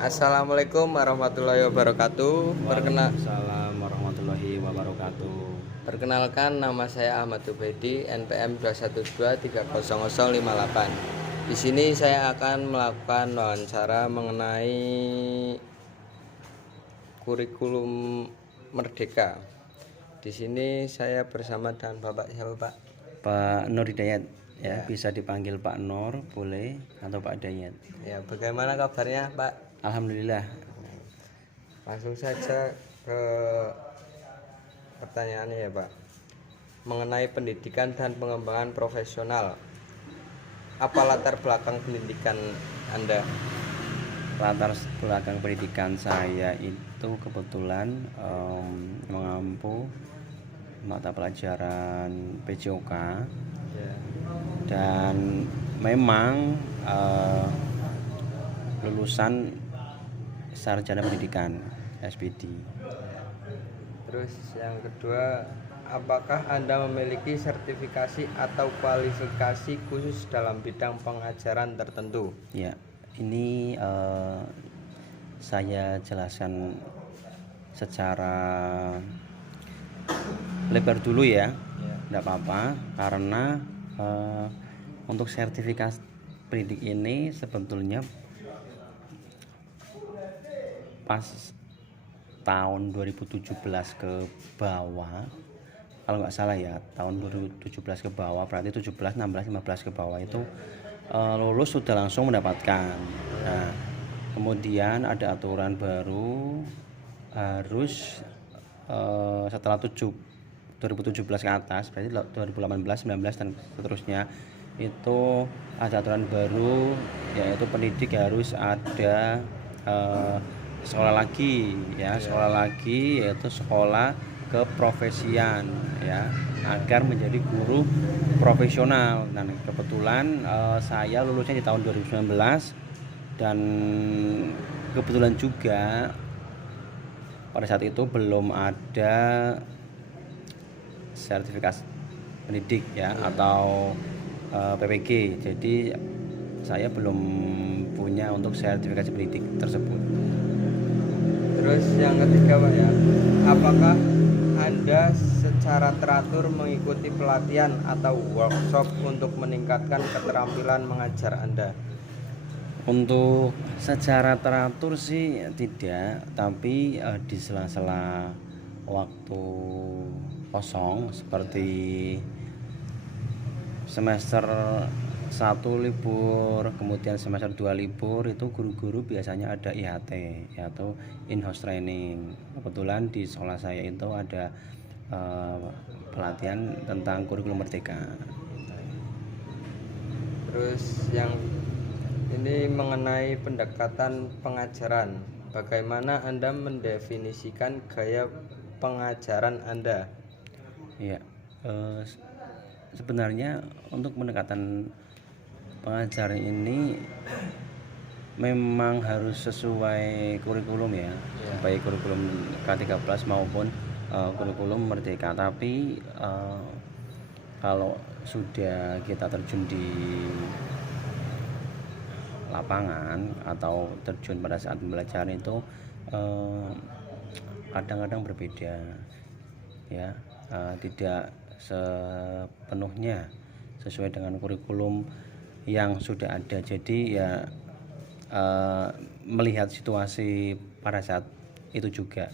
Assalamualaikum warahmatullahi wabarakatuh. Waalaikumsalam warahmatullahi wabarakatuh. Perkenalkan, nama saya Ahmad Ubedi, NPM 212300058. Di sini saya akan melakukan wawancara mengenai kurikulum Merdeka. Di sini saya bersama dengan Bapak siapa, Pak? Pak Nur Hidayat, ya, bisa dipanggil Pak Nur, boleh, atau Pak Hidayat. Ya, bagaimana kabarnya, Pak? Alhamdulillah. Langsung saja ke pertanyaannya ya, Pak. Mengenai pendidikan dan pengembangan profesional, apa latar belakang pendidikan Anda? Latar belakang pendidikan saya itu kebetulan mengampu mata pelajaran PJOK, Ya. dan memang lulusan sarjana pendidikan SPD. Terus yang kedua, apakah Anda memiliki sertifikasi atau kualifikasi khusus dalam bidang pengajaran tertentu? Ya, ini saya jelaskan secara lebar dulu ya, tidak apa-apa, karena untuk sertifikasi pendidik ini sebetulnya pas tahun 2017 ke bawah, kalau nggak salah ya, tahun 2017 ke bawah, berarti 17, 16, 15 ke bawah itu lulus sudah langsung mendapatkan. Nah, kemudian ada aturan baru, harus setelah 2017 ke atas, berarti 2018, 19 dan seterusnya, itu ada aturan baru, yaitu pendidik harus ada sekolah lagi ya, sekolah lagi, yaitu sekolah keprofesian ya, agar menjadi guru profesional. Dan kebetulan saya lulusnya di tahun 2019, dan kebetulan juga pada saat itu belum ada sertifikasi pendidik ya, atau PPG. Jadi saya belum punya untuk sertifikasi pendidik tersebut. Terus yang ketiga, Pak, ya, apakah Anda secara teratur mengikuti pelatihan atau workshop untuk meningkatkan keterampilan mengajar Anda? Untuk secara teratur sih tidak, tapi di sela-sela waktu kosong seperti semester 1 libur, kemudian semester 2 libur, itu guru-guru biasanya ada IHT, yaitu in-house training. Kebetulan di sekolah saya itu ada pelatihan tentang kurikulum Merdeka. Terus yang ini mengenai pendekatan pengajaran, bagaimana Anda mendefinisikan gaya pengajaran Anda? Ya, sebenarnya untuk pendekatan pengajaran ini memang harus sesuai kurikulum ya, baik kurikulum K13 maupun kurikulum Merdeka. Tapi kalau sudah kita terjun di lapangan atau terjun pada saat pembelajaran itu kadang-kadang berbeda ya, tidak sepenuhnya sesuai dengan kurikulum yang sudah ada. Jadi ya melihat situasi pada saat itu juga.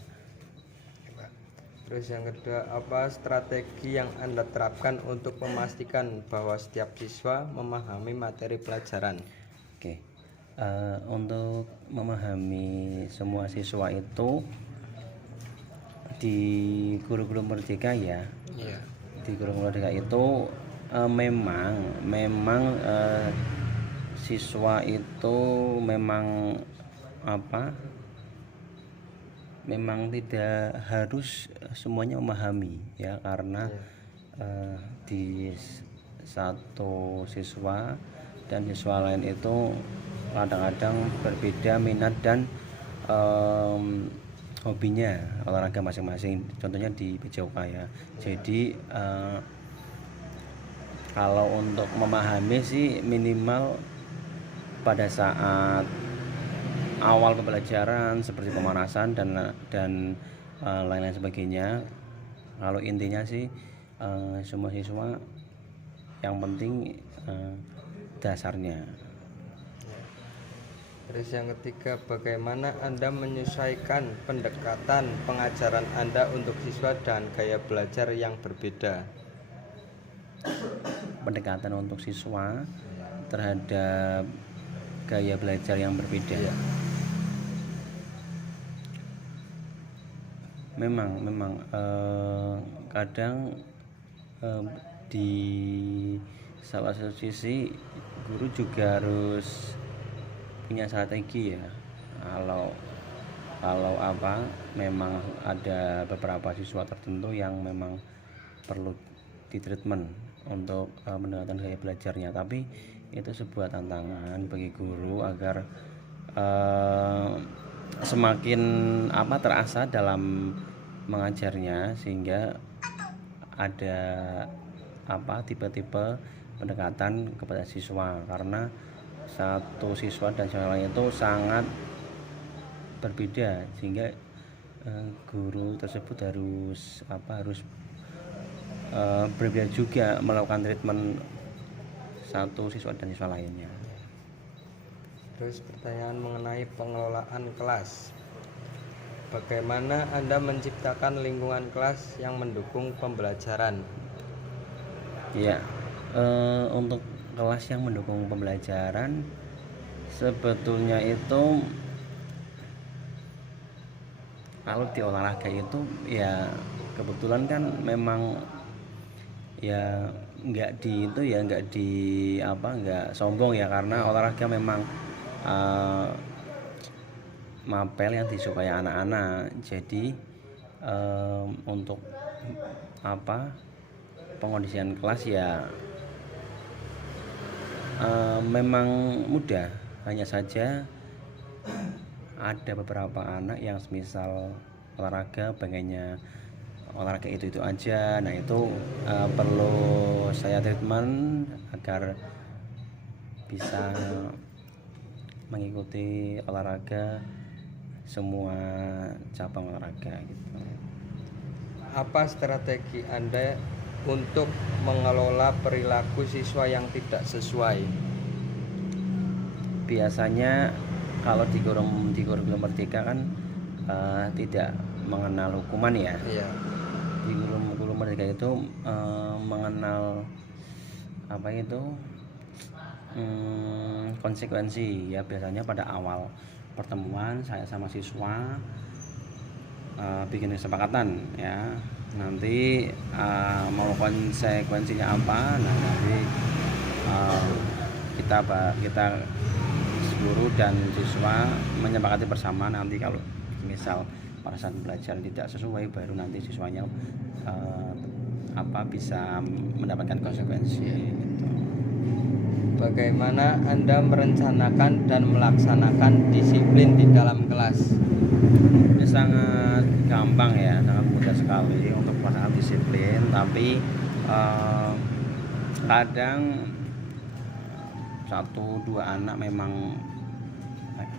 Terus yang kedua, apa strategi yang Anda terapkan untuk memastikan bahwa setiap siswa memahami materi pelajaran? Oke, untuk memahami semua siswa itu di kurikulum Merdeka ya, di kurikulum Merdeka itu memang siswa itu memang tidak harus semuanya memahami ya, karena di satu siswa dan siswa lain itu kadang-kadang berbeda minat dan hobinya olahraga masing-masing, contohnya di PJOK ya. Jadi kalau untuk memahami sih minimal pada saat awal pembelajaran seperti pemanasan dan lain-lain sebagainya. Kalau intinya sih semua siswa yang penting dasarnya. Terus yang ketiga, bagaimana Anda menyesuaikan pendekatan pengajaran Anda untuk siswa dan gaya belajar yang berbeda? Pendekatan untuk siswa terhadap gaya belajar yang berbeda. Iya. Memang kadang di salah satu sisi guru juga harus punya strategi ya. Kalau memang ada beberapa siswa tertentu yang memang perlu ditreatment untuk mendapatkan gaya belajarnya, tapi itu sebuah tantangan bagi guru agar semakin terasa dalam mengajarnya, sehingga ada tipe-tipe pendekatan kepada siswa, karena satu siswa dan siswa lain itu sangat berbeda, sehingga guru tersebut harus berbeda juga melakukan treatment satu siswa dan siswa lainnya. Terus pertanyaan mengenai pengelolaan kelas. Bagaimana Anda menciptakan lingkungan kelas yang mendukung pembelajaran? Ya, untuk kelas yang mendukung pembelajaran sebetulnya itu kalau di olahraga itu ya kebetulan kan memang ya nggak sombong ya, karena olahraga memang mapel yang disukai anak-anak. Jadi untuk pengondisian kelas ya memang mudah, hanya saja ada beberapa anak yang semisal olahraga pengennya olahraga itu aja. Nah itu perlu saya treatment agar bisa mengikuti olahraga, semua cabang olahraga gitu. Apa strategi Anda untuk mengelola perilaku siswa yang tidak sesuai? Biasanya kalau di kurikulum Merdeka kan tidak mengenal hukuman ya. Iya. Di kurikulum Merdeka itu mengenal konsekuensi ya. Biasanya pada awal pertemuan saya sama siswa bikin kesepakatan ya, nanti mau konsekuensinya apa. Nah nanti kita guru dan siswa menyepakati bersama. Nanti kalau misal pada saat belajar tidak sesuai, baru nanti siswanya bisa mendapatkan konsekuensi gitu. Bagaimana Anda merencanakan dan melaksanakan disiplin di dalam kelas? Ini sangat gampang ya, sangat mudah sekali untuk pelaksanaan disiplin, tapi kadang 1-2 anak memang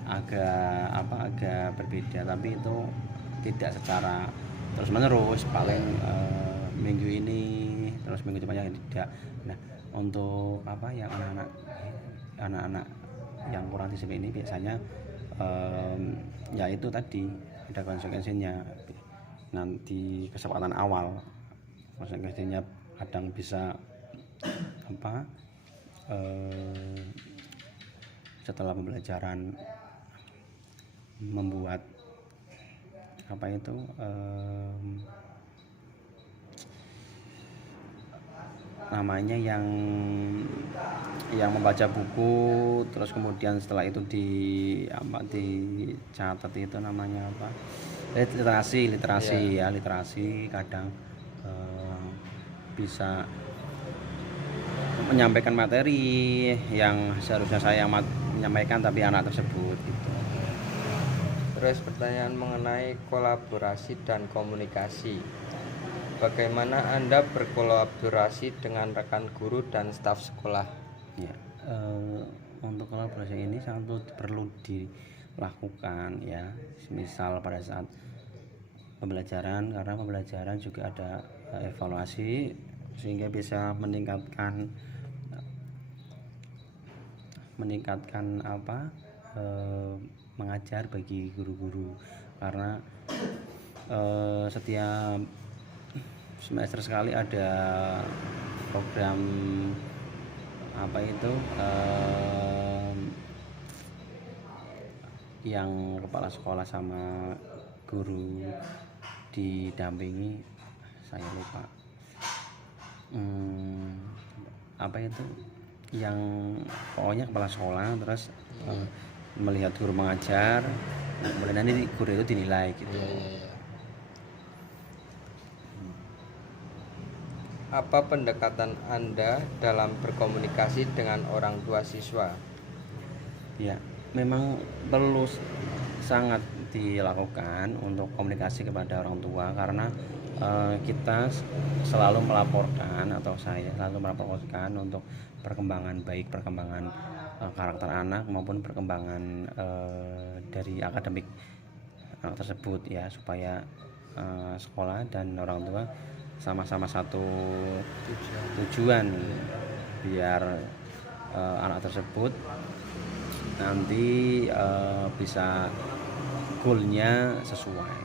agak berbeda, tapi itu tidak secara terus menerus, paling minggu ini terus minggu depannya tidak. Nah untuk yang anak-anak yang kurang disiplin ini biasanya ya itu tadi ada konsekuensinya. Nanti kesempatan awal konsekuensinya kadang bisa setelah pembelajaran membuat namanya yang membaca buku, terus kemudian setelah itu dicatat, itu namanya literasi Yeah. ya. Literasi kadang bisa menyampaikan materi yang seharusnya saya menyampaikan tapi anak tersebut gitu. Terus pertanyaan mengenai kolaborasi dan komunikasi. Bagaimana Anda berkolaborasi dengan rekan guru dan staf sekolah? Ya, untuk kolaborasi ini sangat perlu lakukan ya, misal pada saat pembelajaran, karena pembelajaran juga ada evaluasi sehingga bisa meningkatkan apa mengajar bagi guru-guru, karena setiap semester sekali ada program apa itu yang kepala sekolah sama guru didampingi, saya lupa apa itu yang pokoknya kepala sekolah terus melihat guru mengajar, kemudian nanti guru itu dinilai gitu. Apa pendekatan Anda dalam berkomunikasi dengan orang tua siswa? Ya, memang perlu sangat dilakukan untuk komunikasi kepada orang tua, karena kita selalu melaporkan, atau saya selalu melaporkan untuk perkembangan karakter anak maupun perkembangan dari akademik anak tersebut ya, supaya sekolah dan orang tua sama-sama satu tujuan, biar anak tersebut nanti bisa goalnya sesuai.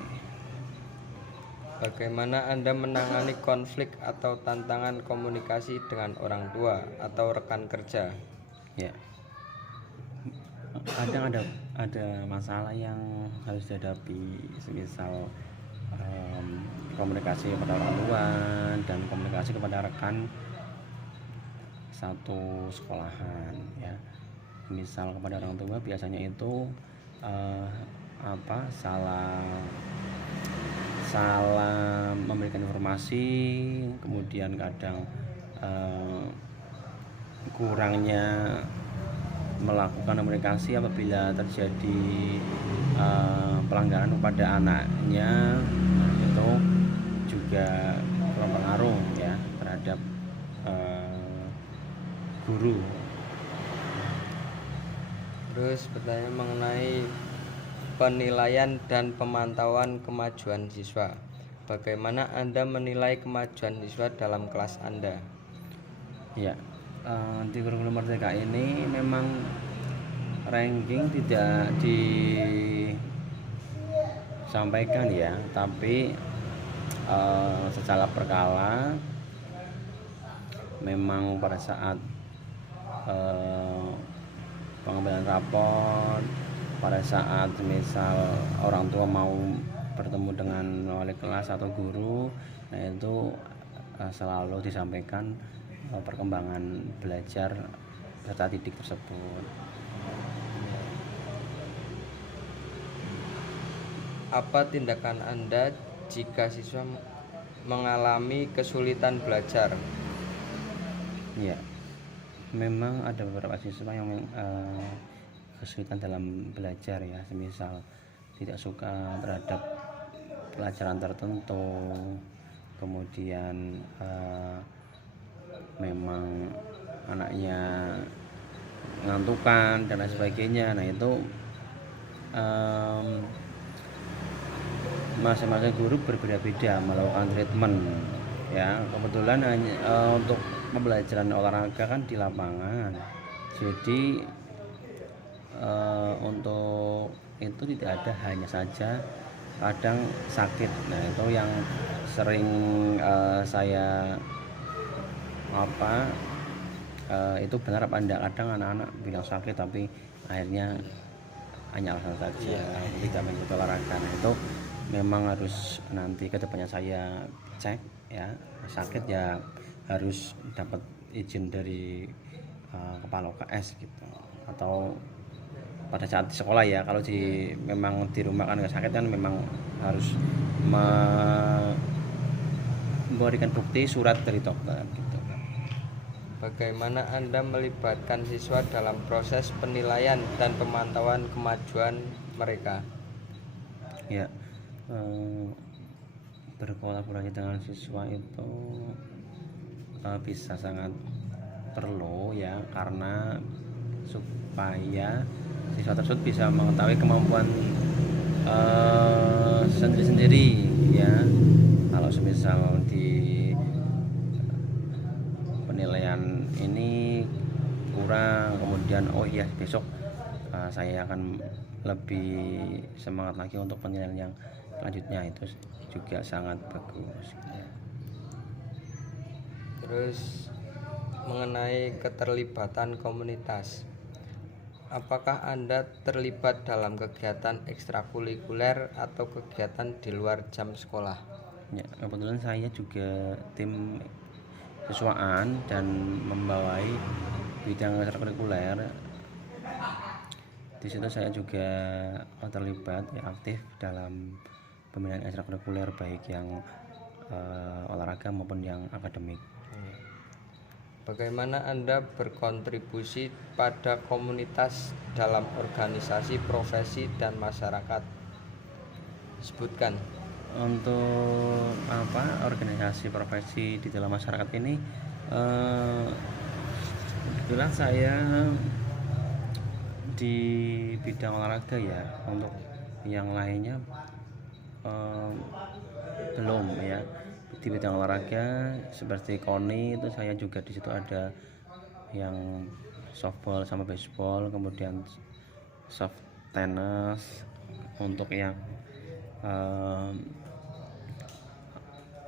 Bagaimana Anda menangani konflik atau tantangan komunikasi dengan orang tua atau rekan kerja? Ya, kadang ada masalah yang harus dihadapi, semisal komunikasi kepada orang tua dan komunikasi kepada rekan satu sekolahan ya. Misal kepada orang tua biasanya itu salah memberikan informasi, kemudian kadang kurangnya melakukan komunikasi apabila terjadi pelanggaran kepada anaknya, itu juga berpengaruh ya terhadap guru. Terus pertanyaan mengenai penilaian dan pemantauan kemajuan siswa. Bagaimana Anda menilai kemajuan siswa dalam kelas Anda? Ya, di kurikulum Merdeka ini memang ranking tidak disampaikan ya, tapi secara berkala memang pada saat pengambilan rapor, pada saat misal orang tua mau bertemu dengan wali kelas atau guru, nah itu selalu disampaikan perkembangan belajar serta didik tersebut. Apa tindakan Anda jika siswa mengalami kesulitan belajar? Ya, memang ada beberapa siswa yang kesulitan dalam belajar ya, semisal tidak suka terhadap pelajaran tertentu, kemudian memang anaknya ngantukan dan lain sebagainya. Nah itu masing-masing guru berbeda-beda melakukan treatment ya. Kebetulan hanya untuk pembelajaran olahraga kan di lapangan, jadi untuk itu tidak ada, hanya saja kadang sakit. Nah itu yang sering saya itu benar apa enggak, kadang anak-anak bilang sakit tapi akhirnya hanya alasan saja tidak mengikuti olahraga. Nah itu memang harus nanti kedepannya saya cek ya, sakit ya harus dapat izin dari kepala UKS gitu, atau pada saat di sekolah ya. Kalau memang di rumah kan nggak sakit kan memang harus memberikan bukti surat dari dokter gitu. Bagaimana Anda melibatkan siswa dalam proses penilaian dan pemantauan kemajuan mereka? Ya, berkolaborasi dengan siswa itu bisa sangat perlu ya, karena supaya siswa tersebut bisa mengetahui kemampuan sendiri-sendiri ya. Kalau semisal di penilaian ini kurang, kemudian oh iya besok saya akan lebih semangat lagi untuk penilaian yang selanjutnya, itu juga sangat bagus ya. Terus mengenai keterlibatan komunitas, apakah Anda terlibat dalam kegiatan ekstrakurikuler atau kegiatan di luar jam sekolah? Ya, kebetulan saya juga tim siswaan dan membawai bidang ekstrakurikuler. Di situ saya juga terlibat ya, aktif dalam pembinaan ekstrakurikuler baik yang olahraga maupun yang akademik. Bagaimana Anda berkontribusi pada komunitas dalam organisasi, profesi, dan masyarakat? Sebutkan. Untuk organisasi profesi di dalam masyarakat ini, kebetulan saya di bidang olahraga ya. Untuk yang lainnya belum ya. Di bidang olahraga seperti KONI itu saya juga di situ ada yang softball sama baseball, kemudian soft tennis. Untuk yang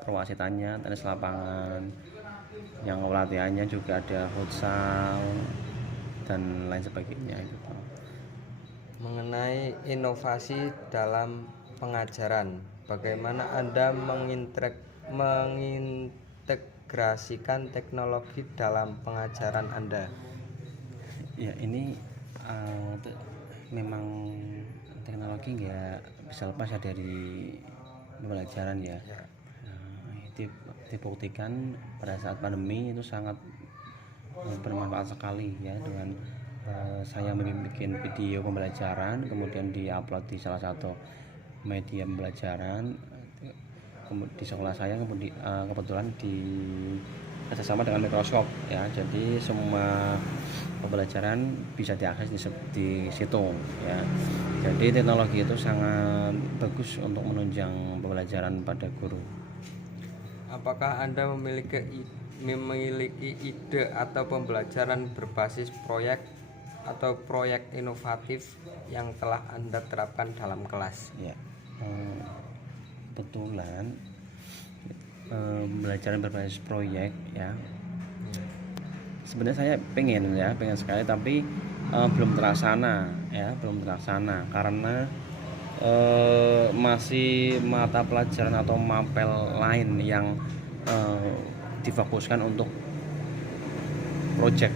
perwasitannya tenis lapangan, yang latihannya juga ada futsal dan lain sebagainya gitu. Mengenai inovasi dalam pengajaran, bagaimana Anda mengintegrasikan teknologi dalam pengajaran Anda? Ya ini memang teknologi nggak bisa lepas ya dari pembelajaran ya. Dibuktikan pada saat pandemi itu sangat bermanfaat sekali ya, dengan saya bikin video pembelajaran kemudian diupload di salah satu media pembelajaran di sekolah saya, kebetulan di kerjasama dengan Microsoft ya, jadi semua pembelajaran bisa diakses di situ ya. Jadi teknologi itu sangat bagus untuk menunjang pembelajaran pada guru. Apakah Anda memiliki ide atau pembelajaran berbasis proyek atau proyek inovatif yang telah Anda terapkan dalam kelas? Ya, kebetulan pembelajaran berbasis proyek ya. Sebenarnya saya pengen sekali, tapi belum terlaksana karena masih mata pelajaran atau mapel lain yang difokuskan untuk proyek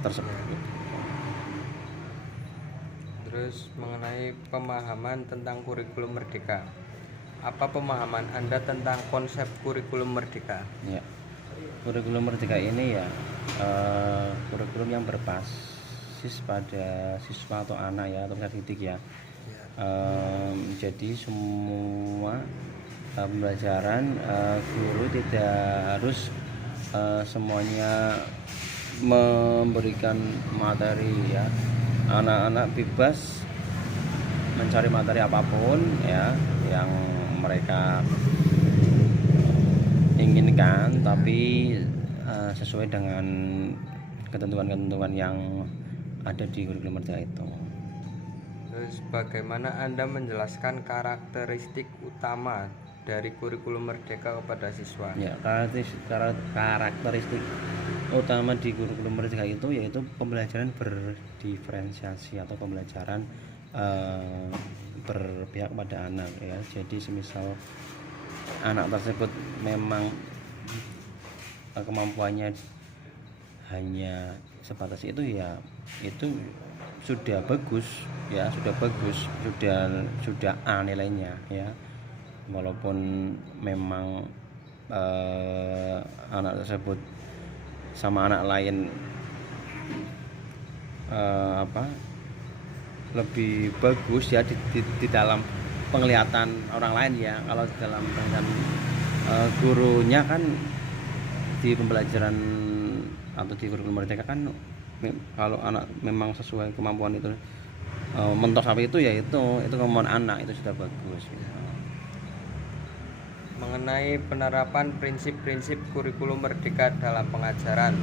tersebut. Terus mengenai pemahaman tentang kurikulum merdeka, apa pemahaman Anda tentang konsep kurikulum merdeka? Ya, kurikulum merdeka ini ya kurikulum yang berbasis pada siswa atau anak ya, atau peserta didik ya. Jadi semua pembelajaran guru tidak harus semuanya memberikan materi ya. Anak-anak bebas mencari materi apapun ya yang mereka inginkan, tapi sesuai dengan ketentuan-ketentuan yang ada di kurikulum merdeka itu. Terus bagaimana Anda menjelaskan karakteristik utama dari kurikulum merdeka kepada siswa? Ya, karakteristik utama di kurikulum merdeka itu yaitu pembelajaran berdiferensiasi atau pembelajaran berpihak pada anak ya. Jadi semisal anak tersebut memang kemampuannya hanya sebatas itu ya, itu sudah bagus, sudah A nilainya ya. Walaupun memang anak tersebut sama anak lain lebih bagus ya di dalam penglihatan orang lain ya. Kalau dalam penglihatan gurunya kan di pembelajaran atau di kurikulum merdeka kan, kalau anak memang sesuai kemampuan itu mentok sampai itu ya itu kemauan anak, itu sudah bagus. Mengenai penerapan prinsip-prinsip kurikulum merdeka dalam pengajaran,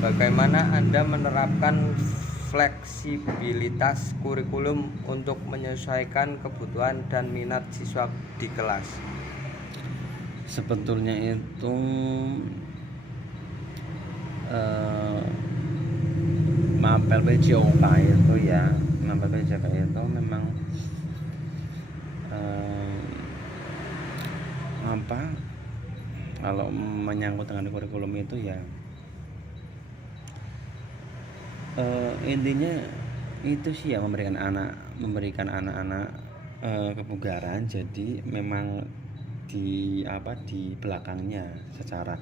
bagaimana Anda menerapkan fleksibilitas kurikulum untuk menyesuaikan kebutuhan dan minat siswa di kelas? Sebetulnya itu mapel PJOK itu ya, mapel PJOK itu memang apa, kalau menyangkut dengan kurikulum itu ya intinya itu sih ya, memberikan anak-anak kebugaran. Jadi memang di belakangnya secara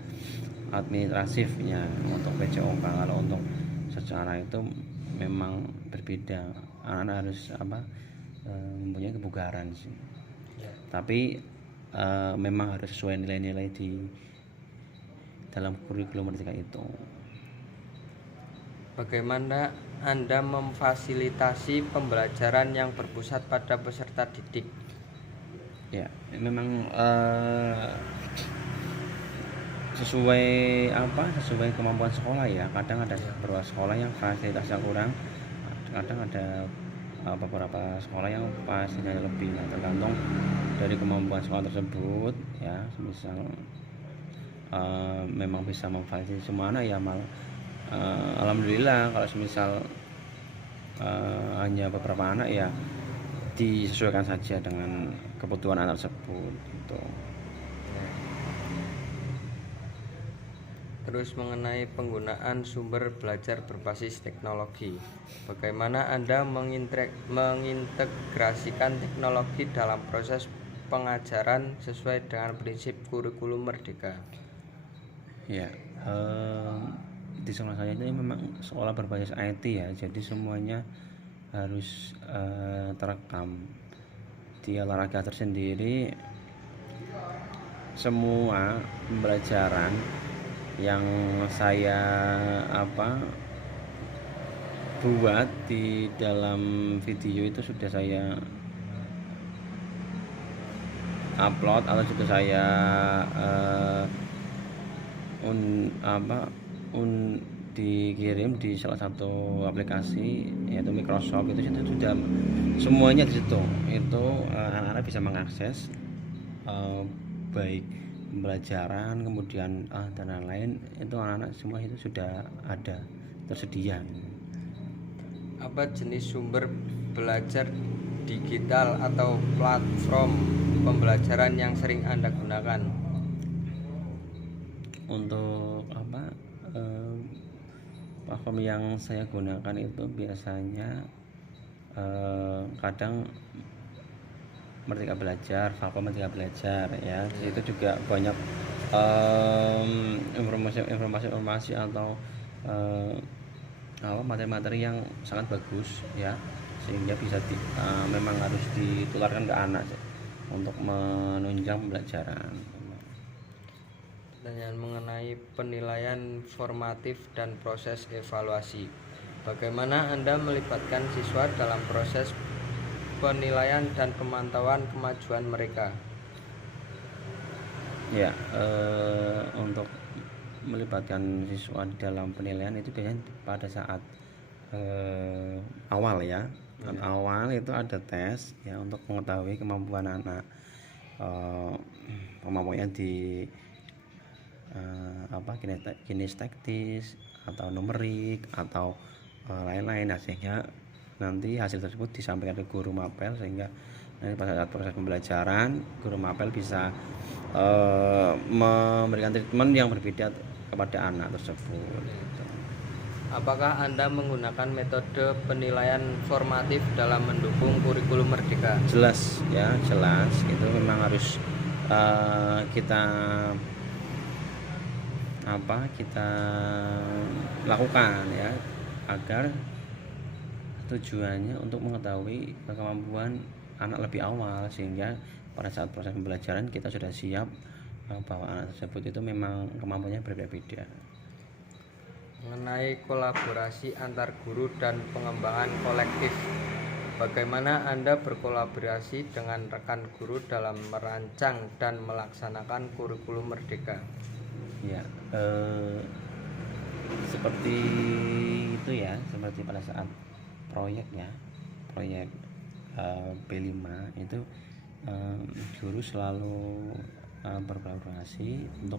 administratifnya untuk PJOK. Kalau untuk secara itu memang berbeda, anak-anak harus mempunyai kebugaran sih. Tapi memang harus sesuai nilai-nilai di dalam kurikulum merdeka itu. Bagaimana Anda memfasilitasi pembelajaran yang berpusat pada peserta didik? Ya, memang sesuai kemampuan sekolah ya. Kadang ada beberapa sekolah yang fasilitasnya kurang, kadang ada beberapa sekolah yang fasilitasnya lebih. Nah, tergantung dari kemampuan sekolah tersebut ya. Misal memang bisa memfasilitasi semua anak ya, alhamdulillah. Kalau misal hanya beberapa anak ya disesuaikan saja dengan kebutuhan anak tersebut gitu. Terus mengenai penggunaan sumber belajar berbasis teknologi, bagaimana Anda mengintegrasikan teknologi dalam proses pengajaran sesuai dengan prinsip kurikulum merdeka? Ya, di sekolah saya ini memang sekolah berbasis IT ya, jadi semuanya harus terekam. Di olahraga tersendiri, semua pembelajaran yang saya buat di dalam video itu sudah saya upload atau sudah saya dikirim di salah satu aplikasi yaitu Microsoft. Itu sudah semuanya di situ. Itu anak-anak bisa mengakses baik pembelajaran, kemudian dan lain-lain. Itu anak-anak semua itu sudah ada tersedia. Apa jenis sumber belajar digital atau platform pembelajaran yang sering Anda gunakan? Untuk platform yang saya gunakan itu biasanya kadang Merdeka Belajar, Falcon Merdeka Belajar ya. Di situ juga banyak informasi atau materi-materi yang sangat bagus ya, sehingga bisa memang harus ditularkan ke anak untuk menunjang pembelajaran. Pertanyaan mengenai penilaian formatif dan proses evaluasi, bagaimana Anda melibatkan siswa dalam proses penilaian dan pemantauan kemajuan mereka? Ya, untuk melibatkan siswa di dalam penilaian itu biasanya pada saat awal ya. Awal itu ada tes ya untuk mengetahui kemampuan anak, kemampuannya di kinestektis atau numerik atau lain-lain. Sehingga nanti hasil tersebut disampaikan ke guru mapel, sehingga nanti pada saat proses pembelajaran guru mapel bisa memberikan treatment yang berbeda kepada anak tersebut. Apakah Anda menggunakan metode penilaian formatif dalam mendukung kurikulum merdeka? Jelas ya, jelas. Itu memang harus kita lakukan ya, agar tujuannya untuk mengetahui kemampuan anak lebih awal, sehingga pada saat proses pembelajaran kita sudah siap bahwa anak tersebut itu memang kemampuannya berbeda-beda. Mengenai kolaborasi antar guru dan pengembangan kolektif, Bagaimana Anda berkolaborasi dengan rekan guru dalam merancang dan melaksanakan kurikulum Merdeka? Ya, seperti itu ya, seperti pada saat proyek ya, proyek P5 itu guru selalu berkolaborasi untuk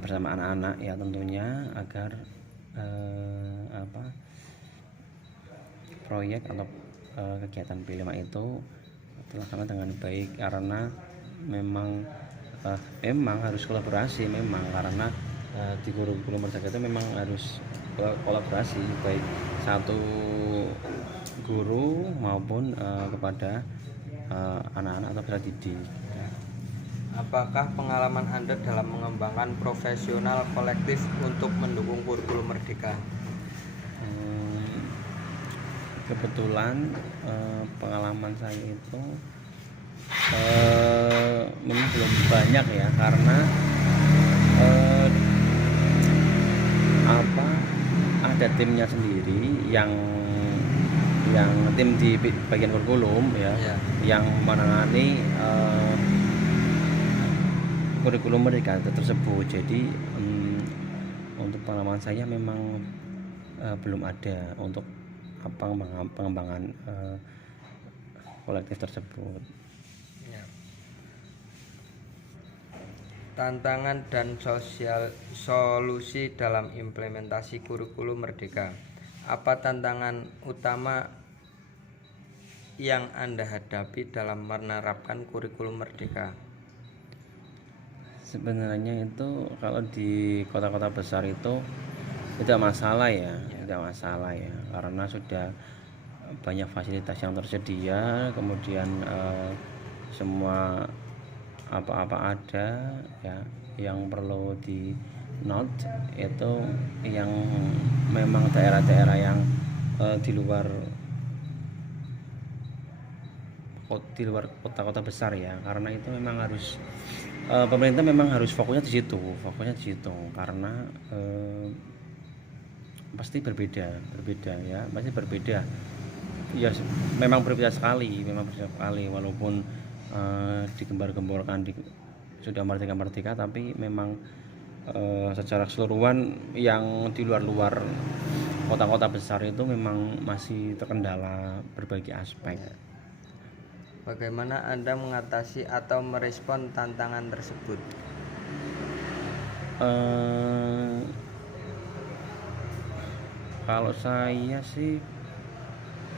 bersama anak-anak ya tentunya agar proyek atau kegiatan P5 itu terlaksana dengan baik, karena memang harus kolaborasi memang, karena di kurikulum Merdeka itu memang harus kolaborasi baik satu guru maupun kepada anak-anak atau peserta didik. Apakah pengalaman Anda dalam mengembangkan profesional kolektif untuk mendukung kurikulum Merdeka? Kebetulan pengalaman saya itu memang belum banyak ya, karena ada timnya sendiri yang tim di bagian kurikulum ya, yang menangani kurikulum mereka tersebut. Jadi untuk pengalaman saya memang belum ada untuk pengembangan kolektif tersebut. Tantangan dan solusi dalam implementasi kurikulum Merdeka. Apa tantangan utama yang Anda hadapi dalam menerapkan kurikulum Merdeka? Sebenarnya itu kalau di kota-kota besar itu tidak masalah ya, karena sudah banyak fasilitas yang tersedia, kemudian semua apa-apa ada ya. Yang perlu di note itu yang memang daerah-daerah yang di luar kota-kota besar ya, karena itu memang harus pemerintah memang harus fokusnya di situ, karena pasti berbeda ya, ya memang berbeda sekali walaupun digembar-gemborkan sudah merdeka, tapi memang secara keseluruhan yang di luar kota-kota besar itu memang masih terkendala berbagai aspek. Bagaimana Anda mengatasi atau merespon tantangan tersebut? Kalau saya sih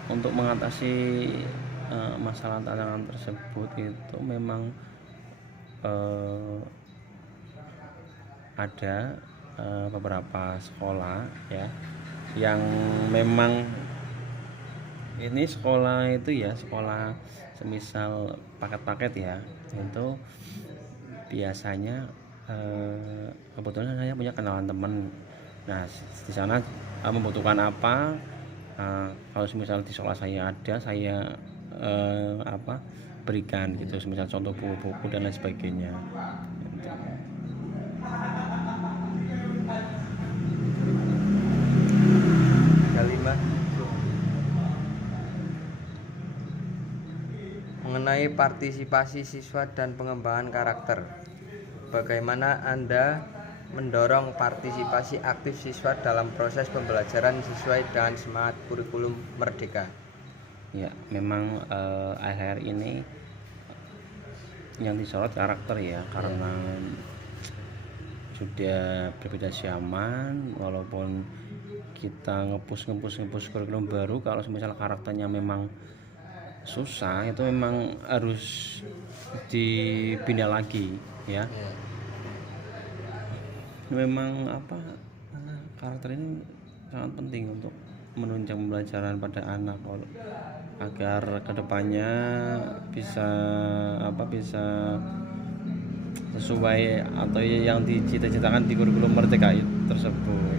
untuk mengatasi masalah tantangan tersebut itu memang ada beberapa sekolah ya yang memang ini sekolah semisal paket-paket ya, itu biasanya kebetulan saya punya kenalan teman. Nah di sana membutuhkan apa, kalau semisal di sekolah saya ada, saya berikan gitu, semisal contoh buku-buku dan lain sebagainya. Kelima, mengenai partisipasi siswa dan pengembangan karakter. Bagaimana Anda mendorong partisipasi aktif siswa dalam proses pembelajaran sesuai dengan semangat kurikulum Merdeka? Ya, memang akhir-akhir ini yang disorot karakter ya, karena sudah berbeda zaman. Walaupun kita ngepush kurikulum baru, kalau misalnya karakternya memang susah, itu memang harus dibina lagi ya. Memang karakter ini sangat penting untuk menunjang pembelajaran pada anak agar kedepannya bisa sesuai atau yang dicita-citakan di kurikulum Merdeka tersebut.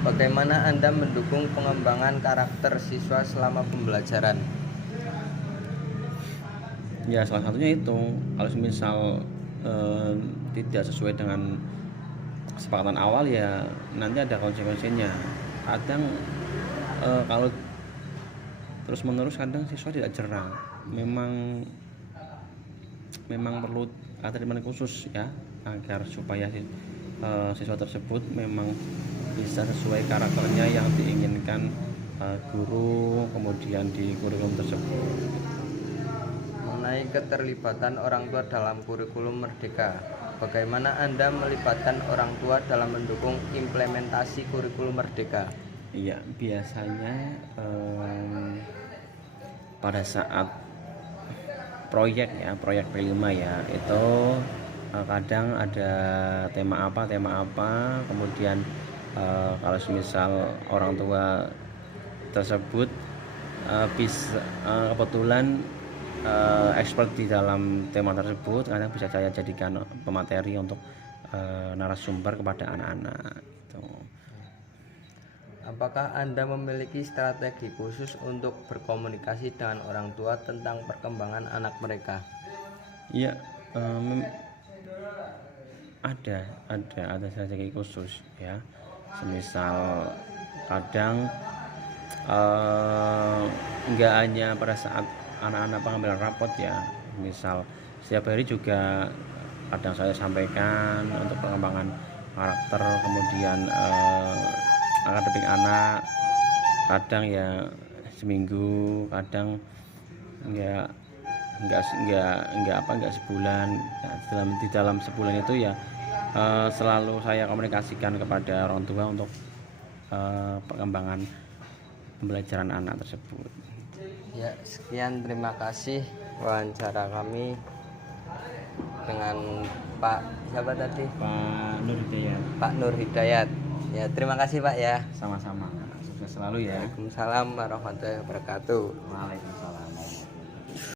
Bagaimana Anda mendukung pengembangan karakter siswa selama pembelajaran? Ya salah satunya itu, kalau misal tidak sesuai dengan kesepakatan awal ya nanti ada konsekuensinya. Kadang kalau terus menerus, kadang siswa tidak jerah. Memang perlu treatment khusus ya, agar supaya siswa tersebut memang bisa sesuai karakternya yang diinginkan guru kemudian di kurikulum tersebut. Mengenai keterlibatan orang tua dalam kurikulum Merdeka, bagaimana Anda melibatkan orang tua dalam mendukung implementasi kurikulum Merdeka? Iya, biasanya pada saat proyek P5 ya, itu kadang ada tema apa, kemudian kalau misal orang tua tersebut bisa kebetulan expert di dalam tema tersebut, kadang bisa saya jadikan pemateri untuk narasumber kepada anak-anak gitu. Apakah Anda memiliki strategi khusus untuk berkomunikasi dengan orang tua tentang perkembangan anak mereka? Iya, ada strategi khusus ya. Semisal kadang nggak hanya pada saat anak-anak pengambilan rapot ya, misal setiap hari juga kadang saya sampaikan untuk pengembangan karakter, kemudian akademik anak. Kadang ya seminggu, kadang nggak sebulan. Nah, di dalam sebulan itu ya selalu saya komunikasikan kepada orang tua untuk perkembangan pembelajaran anak tersebut. Ya, sekian, terima kasih wawancara kami dengan Pak siapa tadi? Pak Nur Hidayat. Ya, terima kasih Pak ya. Sama-sama, sukses selalu ya. Waalaikumsalam warahmatullahi wabarakatuh. Waalaikumsalam.